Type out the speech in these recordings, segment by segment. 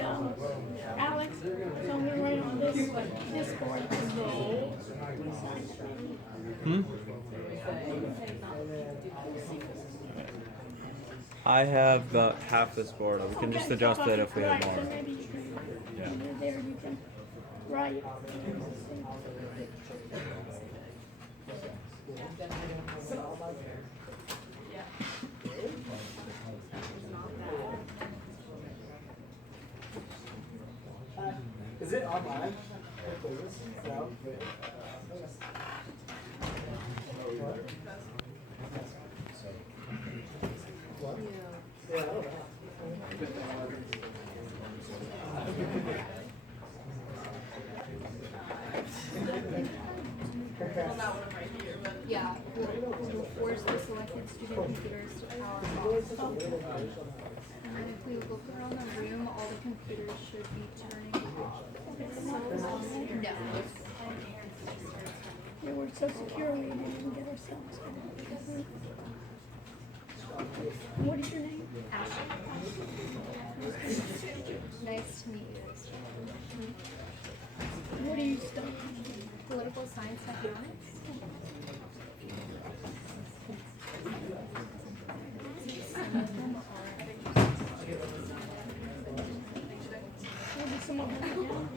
Alex, so I'm gonna write on this board. Hmm? I have about half this board. We can just adjust it if we have more. So maybe you can, there you can write. Is it online? No. What? Yeah, I don't know. Yeah, we'll force the selected student computers to power off. And then if we look around the room, all the computers should be turning off. No. We were so secure we didn't even get ourselves. What is your name? Ashley. Nice to meet you. What are you studying? Political science economics. What are some of them now?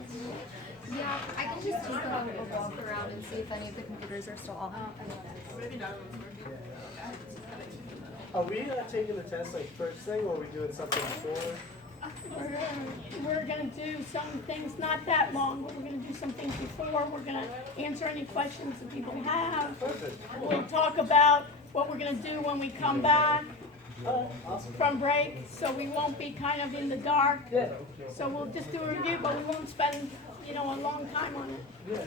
Yeah, I can just take a walk around and see if any of the computers are still on. Are we taking the test like first thing, or are we doing something before? We're gonna do some things, not that long, but we're gonna do some things before. We're gonna answer any questions that people have. Perfect. We'll talk about what we're gonna do when we come back Awesome. from break, so we won't be kind of in the dark. Yeah. So we'll just do a review, but we won't spend, a long time on it. Yeah.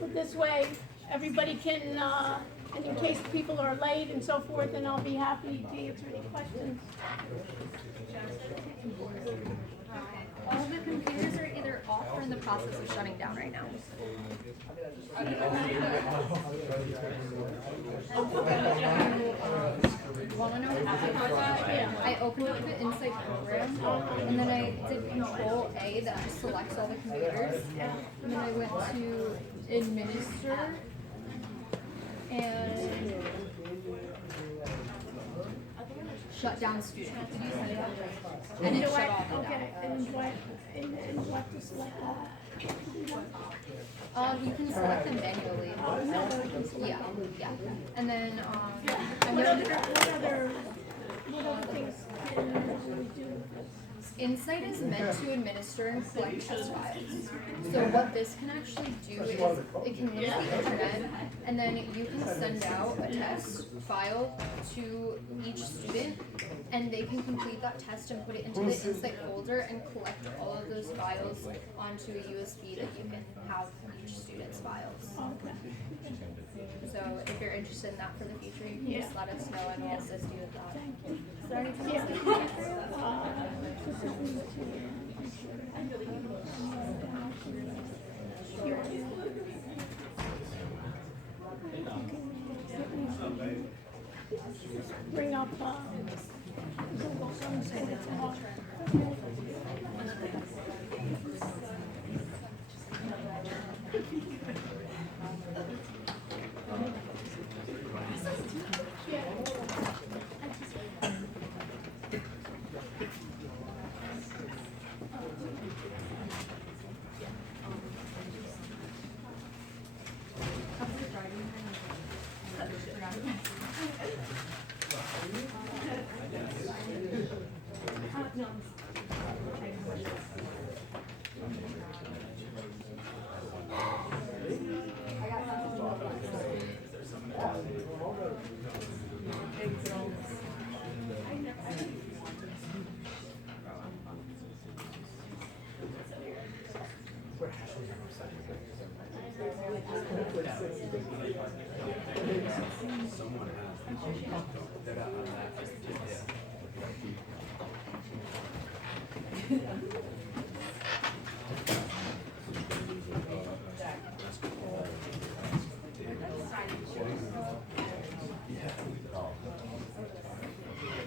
But this way, everybody can, and in case people are late and so forth, then I'll be happy to answer any questions. All the computers are either off or in the process of shutting down right now. Want to know how I got that? Yeah. I opened up the Insight program, and then I did Control A that just selects all the computers, and then I went to Administer, and shut down student. Did you see that? And it shut off and Okay, down. and what to select that? You can select them manually. No, but we can select Yeah, yeah. And then, What other things can we do? Insight is meant to administer and collect test files. So what this can actually do is it can use the internet, and then you can send out a test file to each student, and they can complete that test and put it into the Insight folder and collect all of those files onto a USB that you can have each student's files. Okay. So if you're interested in that for the future, you can just let us know and we'll assist you with that. Thank you. Is there anything Yeah. else? Bring up,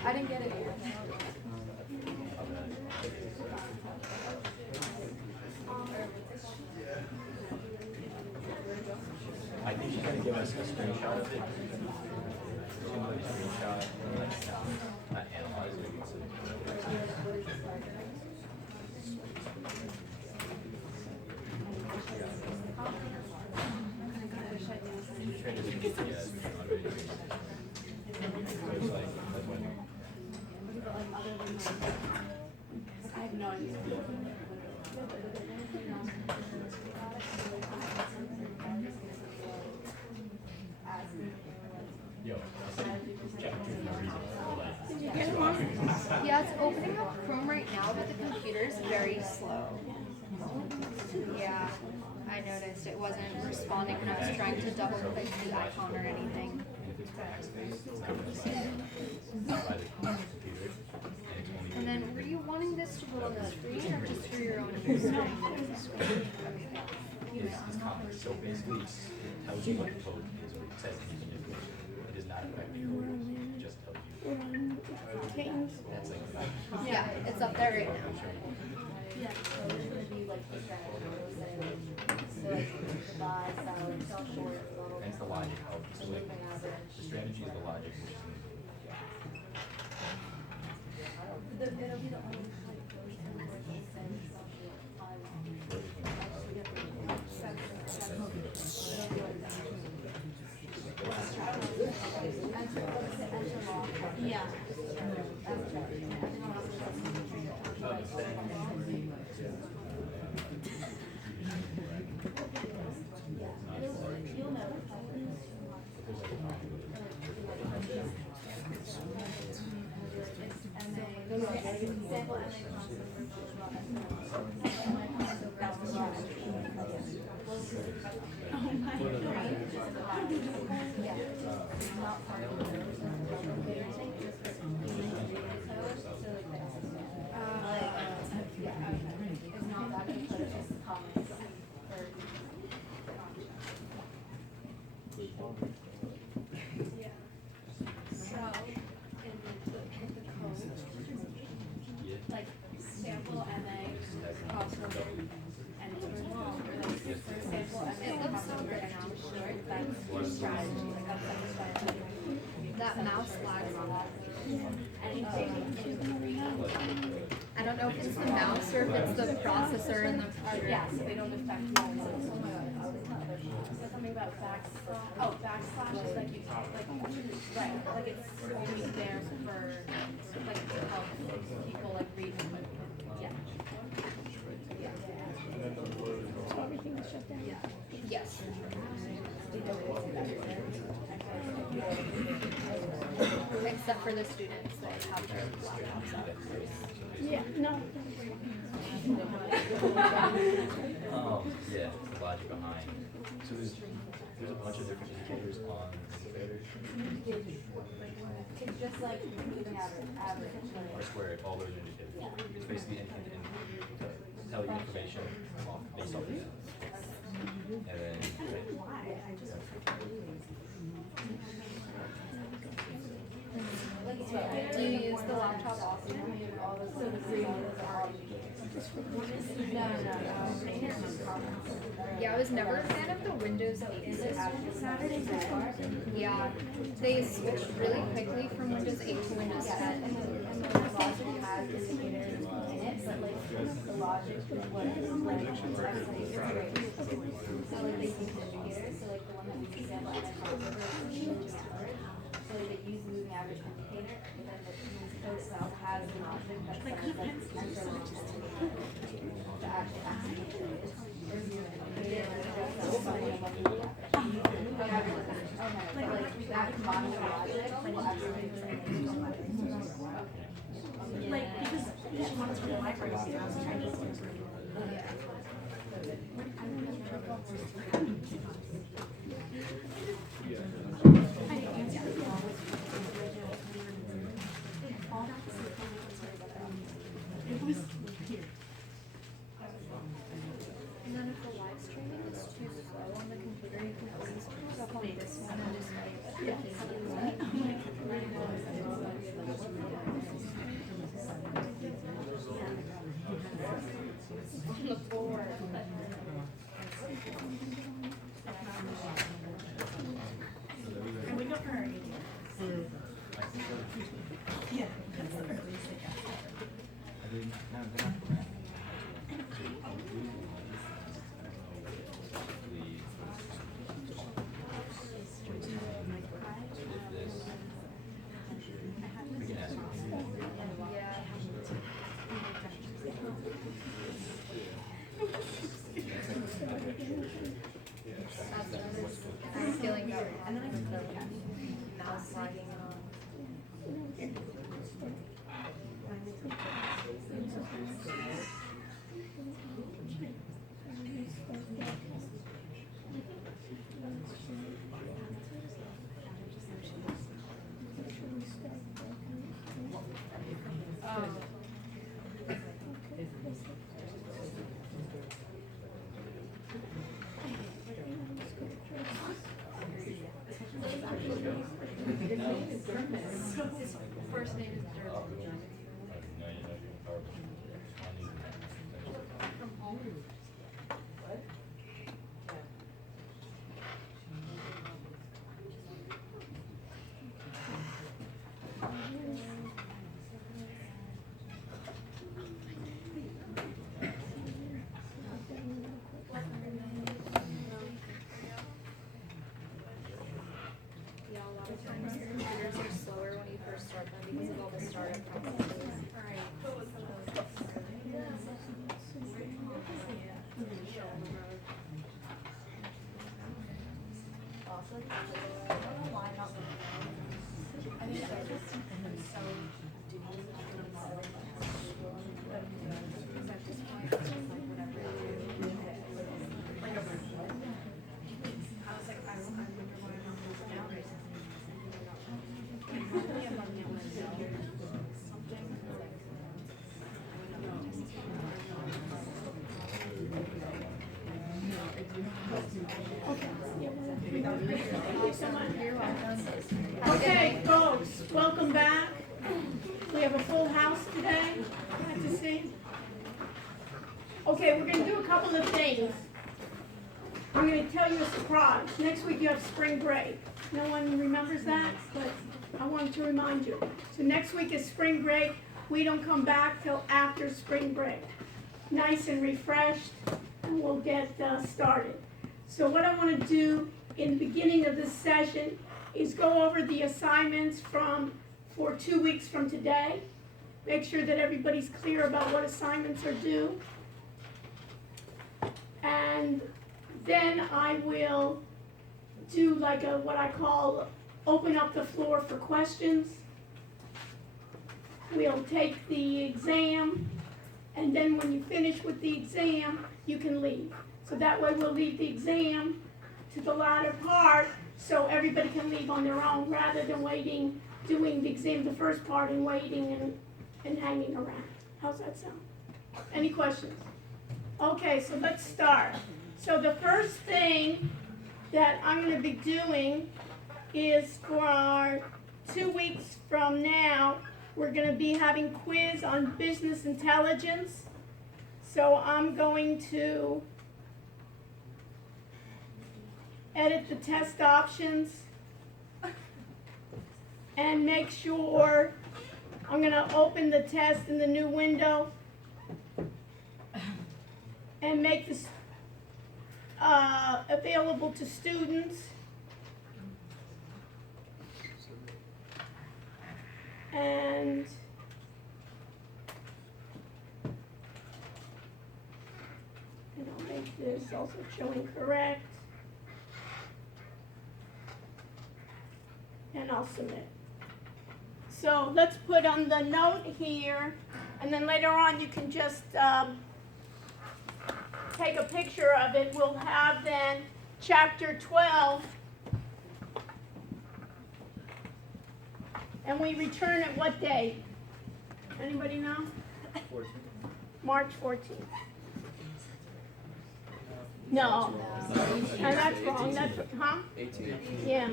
I didn't get it. I think she's gonna give us a screenshot of it. She's gonna give us a screenshot and like not analyze it. You train as a GPS. I have no idea. Yo, check for no reason. Did you get one? Yeah, it's opening up Chrome right now, but the computer's very slow. Yeah, I noticed it wasn't responding when I was trying to double click the icon or anything. And then, were you wanting this to go on the screen or just for your own use? No, there's a screen. It's common. So basically, it tells you what the code is, or it says in the information. It does not affect your rules. It just tells you. We're on Canes. That's like Yeah, it's up there right now. hence the logic of so like the strategy is the logic, which is Yeah. Like sample MA crossover and sample MA crossover and I'm sure that's strategy. Like that's strategy. That mouse lags a lot. Anything I don't know if it's the mouse or if it's the processor in the computer. yeah, so they don't affect you. Something about backslash is like you like right, like it's always there for like to help people like read quick. Yeah. So everything is shut down. Yes. Except for the students that have their laptops out. Yeah, no. yeah, the logic behind. So there's a bunch of different indicators on the indicator. It's just like moving average. Or square all those indicators. It's basically in tell you information based off of that. And then Do you use the laptop often? Yeah, I was never a fan of the Windows 8 system. Yeah, they switched really quickly from Windows 8 to Windows 10. Logic has indicators in it, but like the logic is what is like everybody's great. So like they use indicators, so like the one that we use sample and then moving average. So like they use moving average indicator, but then the code itself has an object that says like enter logic to actually activate it. Like, because she wants to the library, so I was trying to. It was here. And then if the live streaming is too slow on the computer, you can always put it up on this one and just like on the board. We can ask. I'm feeling better. And then I took the mouse lagging and all. First name is Dirk. From home. Yeah, a lot of times computers are slower when you first start them because of all the startup processes. Also, I don't know why I'm not looking. I mean, I just am so dubious about it. At this point, it's just like whatever I do. Like a I was like, I remember when I was down recently. Probably about something. Thank you so much. You're welcome. Okay, folks, welcome back. We have a full house today, glad to see. Okay, we're gonna do a couple of things. I'm gonna tell you a surprise. Next week you have spring break. No one remembers that, but I wanted to remind you. So next week is spring break. We don't come back till after spring break. Nice and refreshed, and we'll get started. So what I wanna do in the beginning of this session is go over the assignments for 2 weeks from today. Make sure that everybody's clear about what assignments are due. And then I will do like what I call open up the floor for questions. We'll take the exam, and then when you finish with the exam, you can leave. So that way we'll leave the exam to the latter part, so everybody can leave on their own, rather than doing the exam the first part and waiting and hanging around. How's that sound? Any questions? Okay, so let's start. So the first thing that I'm going to be doing is for our 2 weeks from now, we're going to be having quiz on business intelligence. So I'm going to edit the test options and make sure I'm going to open the test in the new window and make this available to students. And I'll make this also showing correct. And I'll submit. So let's put on the note here, and then later on you can just take a picture of it. We'll have then chapter 12, and we return at what date? Anybody know? 14. March 14th. No, and that's wrong. That's huh? 18. Yeah.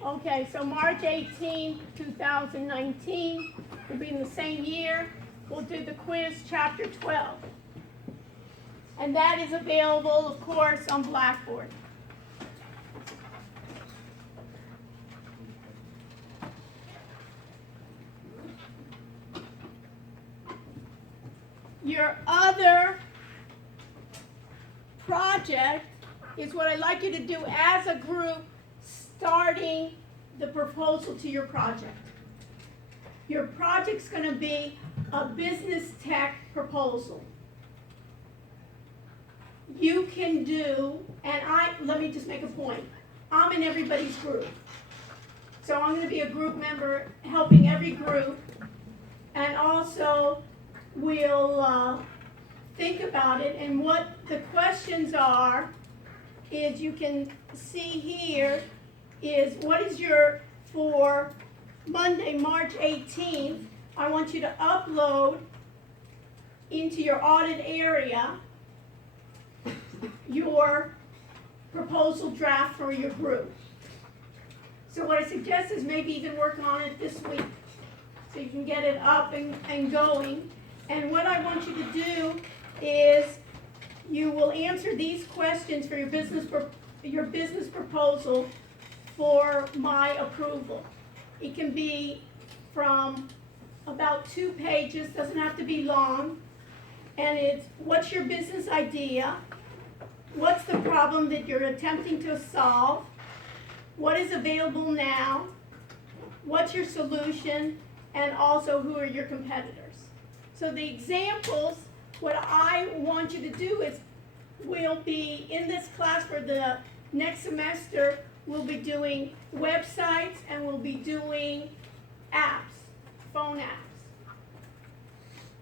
Okay, so March 18, 2019 will be in the same year. We'll do the quiz, chapter 12. And that is available, of course, on Blackboard. Your other project is what I'd like you to do as a group, starting the proposal to your project. Your project's gonna be a business tech proposal. You can do, and let me just make a point. I'm in everybody's group. So I'm gonna be a group member helping every group, and also we'll think about it, and what the questions are is, you can see here, is what is your, for Monday, March 18th, I want you to upload into your audit area your proposal draft for your group. So what I suggest is maybe even working on it this week, so you can get it up and going. And what I want you to do is, you will answer these questions for your business proposal for my approval. It can be from about 2 pages, doesn't have to be long. And it's, what's your business idea? What's the problem that you're attempting to solve? What is available now? What's your solution? And also, who are your competitors? So the examples, what I want you to do is, we'll be in this class for the next semester, we'll be doing websites and we'll be doing apps, phone apps.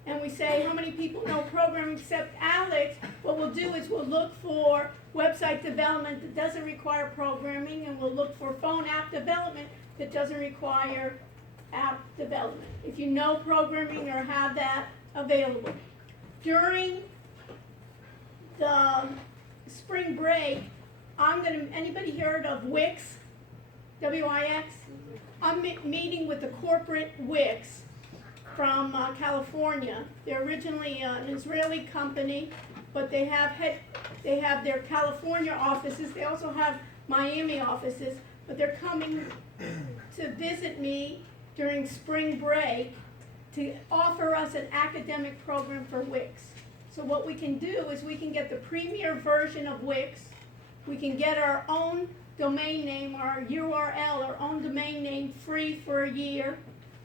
And we say, how many people know programming except Alex? What we'll do is, we'll look for website development that doesn't require programming, and we'll look for phone app development that doesn't require app development, if you know programming or have that available. During the spring break, anybody heard of Wix? W-I-X? I'm meeting with the corporate Wix from California. They're originally an Israeli company, but they have their California offices. They also have Miami offices, but they're coming to visit me during spring break to offer us an academic program for Wix. So what we can do is, we can get the premier version of Wix, we can get our own domain name, our URL, our own domain name, free for a year.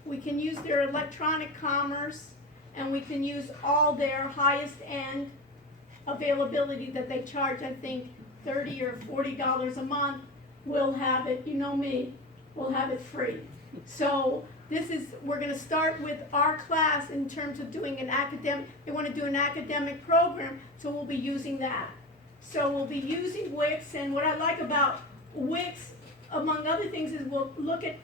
We can use their electronic commerce, and we can use all their highest end availability that they charge, I think $30 or $40 a month. We'll have it, you know me, we'll have it free. So we're gonna start with our class in terms of doing an academic, they wanna do an academic program, so we'll be using that. So we'll be using Wix, and what I like about Wix, among other things, is we'll look at,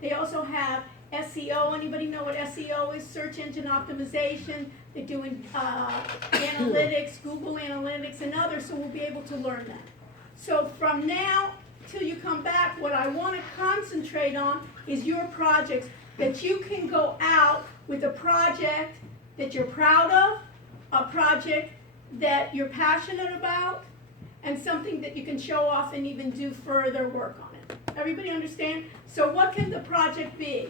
they also have SEO. Anybody know what SEO is? Search engine optimization. They're doing analytics, Google Analytics, and others, so we'll be able to learn that. So from now till you come back, what I want to concentrate on is your projects, that you can go out with a project that you're proud of, a project that you're passionate about, and something that you can show off and even do further work on it. Everybody understand? So what can the project be?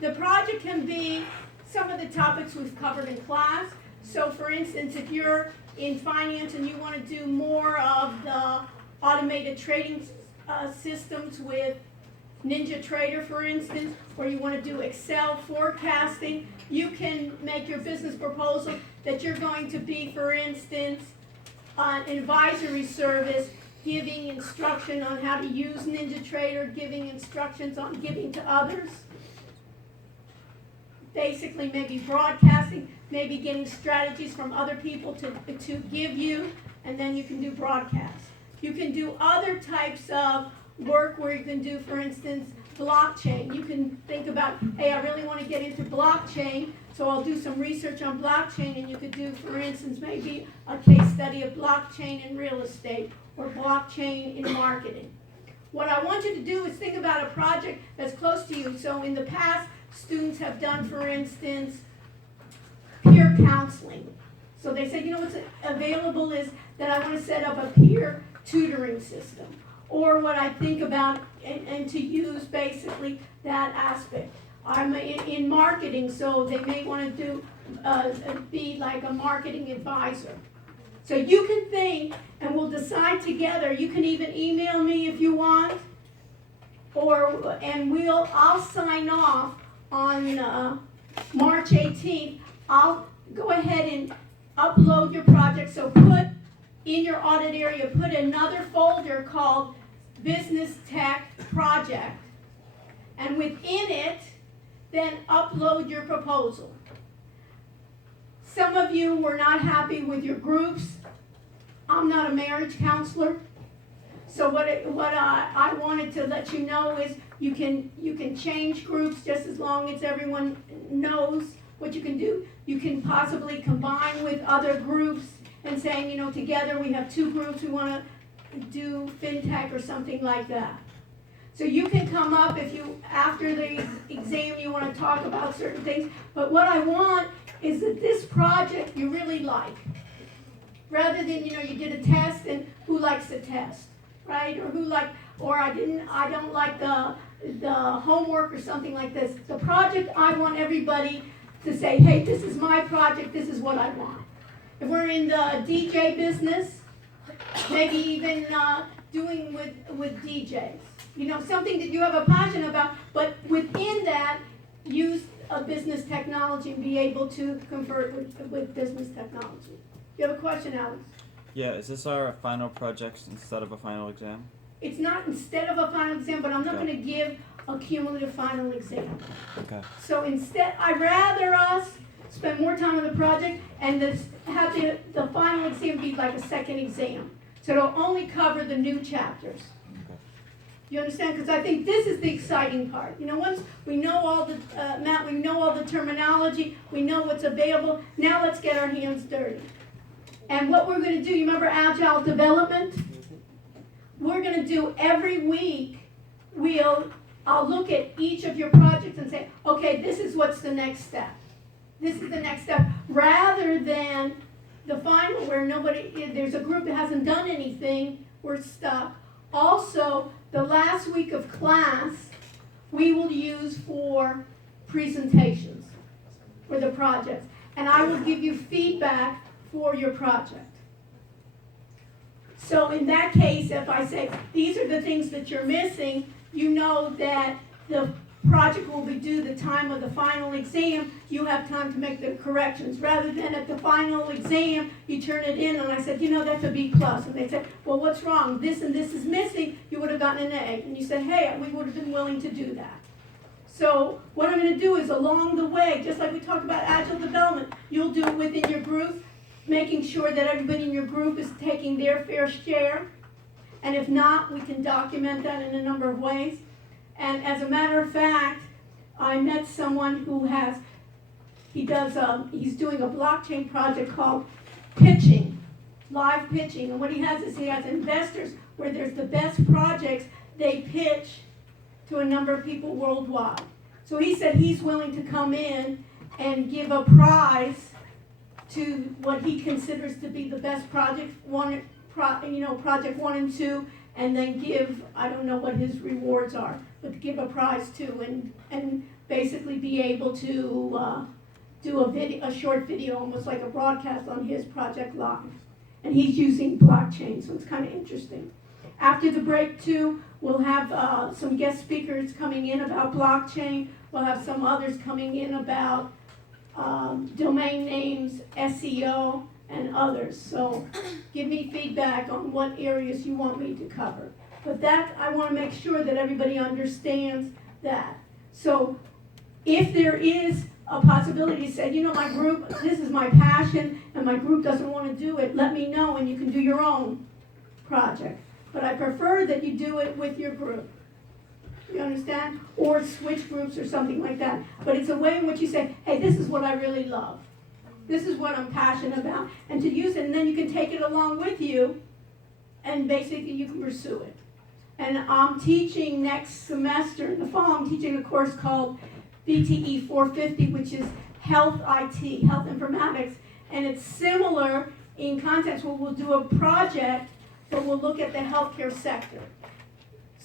The project can be some of the topics we've covered in class. So for instance, if you're in finance and you want to do more of the automated trading systems with NinjaTrader, for instance, or you want to do Excel forecasting, you can make your business proposal that you're going to be, for instance, an advisory service, giving instruction on how to use NinjaTrader, giving instructions on giving to others. Basically, maybe broadcasting, maybe getting strategies from other people to give you, and then you can do broadcasts. You can do other types of work where you can do, for instance, blockchain. You can think about, hey, I really want to get into blockchain, so I'll do some research on blockchain, and you could do, for instance, maybe a case study of blockchain in real estate or blockchain in marketing. What I want you to do is think about a project that's close to you. So in the past, students have done, for instance, peer counseling. So they said, you know what's available is that I want to set up a peer tutoring system. Or what I think about, and to use basically that aspect. I'm in marketing, so they may want to do be like a marketing advisor. So you can think, and we'll decide together. You can even email me if you want, I'll sign off on March 18th. I'll go ahead and upload your project. So put in your audit area, put another folder called Business Tech Project, and within it, then upload your proposal. Some of you were not happy with your groups. I'm not a marriage counselor. So what I wanted to let you know is you can change groups just as long as everyone knows what you can do. You can possibly combine with other groups and saying, you know, together we have two groups, we want to do FinTech or something like that. So you can come up if you, after the exam, you want to talk about certain things. But what I want is that this project you really like. Rather than, you know, you did a test and who likes the test, right? Or I don't like the homework or something like this. The project, I want everybody to say, hey, this is my project, this is what I want. If we're in the DJ business, maybe even doing with DJs. You know, something that you have a passion about, but within that, use a business technology and be able to convert with business technology. You have a question, Alex? Yeah, is this our final project instead of a final exam? It's not instead of a final exam, but I'm not Okay. going to give a cumulative final exam. Okay. So instead, I'd rather us spend more time on the project and have the final exam be like a second exam. So it'll only cover the new chapters. Okay. You understand? Because I think this is the exciting part. You know, once we know all the, Matt, we know all the terminology, we know what's available, now let's get our hands dirty. And what we're going to do, you remember Agile Development? We're going to do every week, I'll look at each of your projects and say, okay, this is what's the next step. This is the next step. Rather than the final where there's a group that hasn't done anything, we're stuck. Also, the last week of class, we will use for presentations for the projects. And I will give you feedback for your project. So in that case, if I say, these are the things that you're missing, you know that the project will be due the time of the final exam, you have time to make the corrections. Rather than at the final exam, you turn it in and I said, you know, that's a B+. And they said, well, what's wrong? This and this is missing, you would have gotten an A. And you said, hey, we would have been willing to do that. So what I'm going to do is along the way, just like we talked about Agile Development, you'll do it within your group, making sure that everybody in your group is taking their fair share. And if not, we can document that in a number of ways. And as a matter of fact, I met someone who he's doing a blockchain project called pitching, live pitching. And what he has is he has investors where there's the best projects, they pitch to a number of people worldwide. So he said he's willing to come in and give a prize to what he considers to be the best project, project 1 and 2, and then give, I don't know what his rewards are, but give a prize to, and basically be able to do a short video, almost like a broadcast on his project live. And he's using blockchain, so it's kind of interesting. After the break too, we'll have some guest speakers coming in about blockchain. We'll have some others coming in about domain names, SEO, and others. So give me feedback on what areas you want me to cover. But that, I want to make sure that everybody understands that. So if there is a possibility to say, you know, my group, this is my passion, and my group doesn't want to do it, let me know and you can do your own project. But I prefer that you do it with your group. You understand? Or switch groups or something like that. But it's a way in which you say, hey, this is what I really love. This is what I'm passionate about. And to use it, and then you can take it along with you, and basically you can pursue it. And I'm teaching next semester, in the fall, I'm teaching a course called BTE 450, which is Health IT, Health Informatics. And it's similar in context where we'll do a project, but we'll look at the healthcare sector.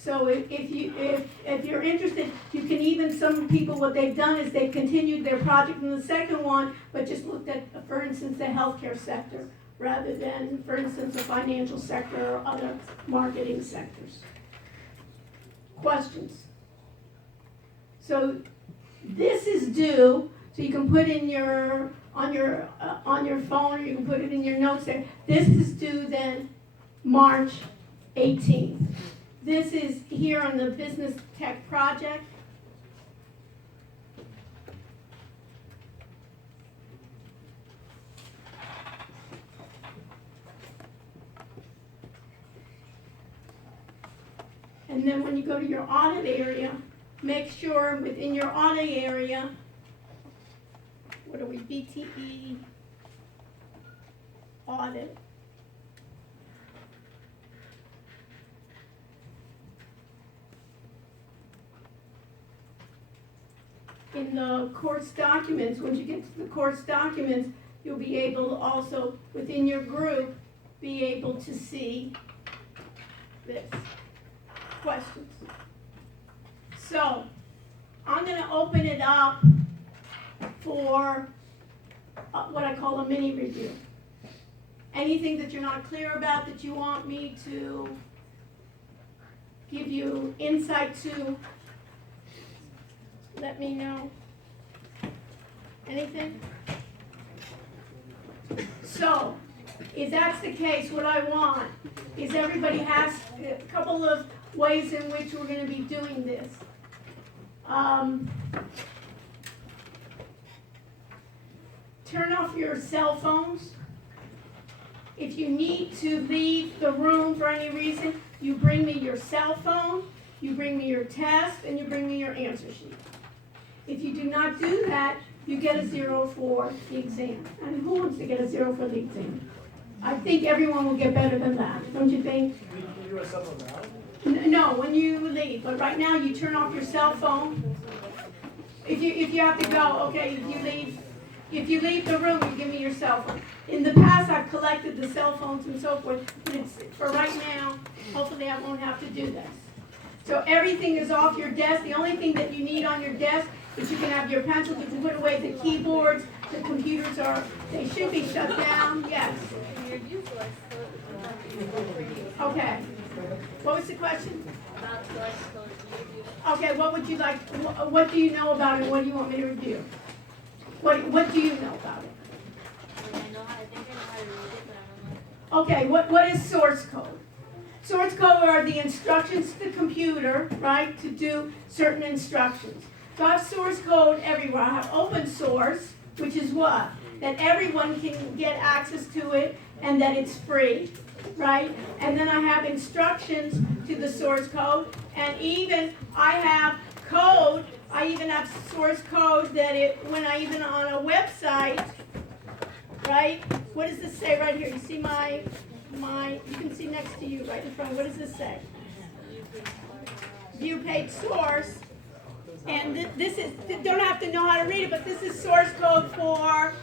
So if you're interested, you can even, some people, what they've done is they've continued their project in the second one, but just looked at, for instance, the healthcare sector, rather than, for instance, the financial sector or other marketing sectors. Questions? So this is due, so you can put in your, on your phone, or you can put it in your notes there. This is due then March 18th. This is here on the Business Tech Project. And then when you go to your audit area, make sure within your audit area, what are we, BTE audit. In the course documents, once you get to the course documents, you'll be able to also, within your group, be able to see this. Questions? So, I'm going to open it up for what I call a mini review. Anything that you're not clear about that you want me to give you insight to, let me know. Anything? So, if that's the case, what I want is everybody has a couple of ways in which we're going to be doing this. Turn off your cell phones. If you need to leave the room for any reason, you bring me your cell phone, you bring me your test, and you bring me your answer sheet. If you do not do that, you get a 0 for the exam. And who wants to get a 0 for the exam? I think everyone will get better than that, don't you think? Can you do something now? No, when you leave, but right now you turn off your cell phone. If you have to go, okay, if you leave the room, you give me your cell phone. In the past, I've collected the cell phones and so forth, but it's, for right now, hopefully I won't have to do this. So everything is off your desk. The only thing that you need on your desk is you can have your pencils, you can put away the keyboards, the computers they should be shut down, yes. Okay. What was the question? Okay, what would you like, what do you know about it? What do you want me to review? What do you know about it? Okay, what is source code? Source code are the instructions to the computer, right, to do certain instructions. So I have source code everywhere. I have open source, which is what? That everyone can get access to it and that it's free, right? And then I have instructions to the source code, and even I have code, I even have source code that when I even on a website, right? What does this say right here? You see my, you can see next to you right in front. What does this say? View page source. And this is, don't have to know how to read it, but this is source code for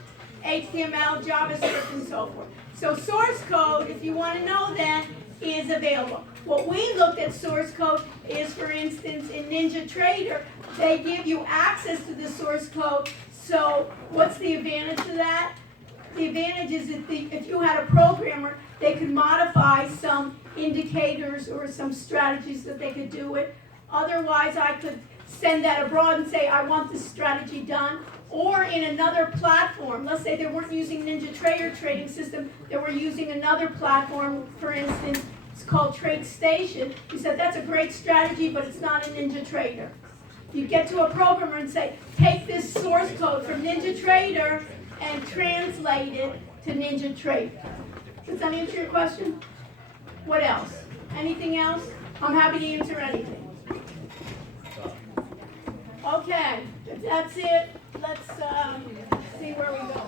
HTML, JavaScript, and so forth. So source code, if you want to know that, is available. What we looked at source code is, for instance, in NinjaTrader, they give you access to the source code. So what's the advantage of that? The advantage is that if you had a programmer, they could modify some indicators or some strategies that they could do it. Otherwise, I could send that abroad and say, I want this strategy done. Or in another platform, let's say they weren't using NinjaTrader trading system, they were using another platform, for instance, it's called TradeStation. You said, that's a great strategy, but it's not a NinjaTrader. You get to a programmer and say, take this source code from NinjaTrader and translate it to NinjaTrader. Does that answer your question? What else? Anything else? I'm happy to answer anything. Okay, if that's it, let's see where we go.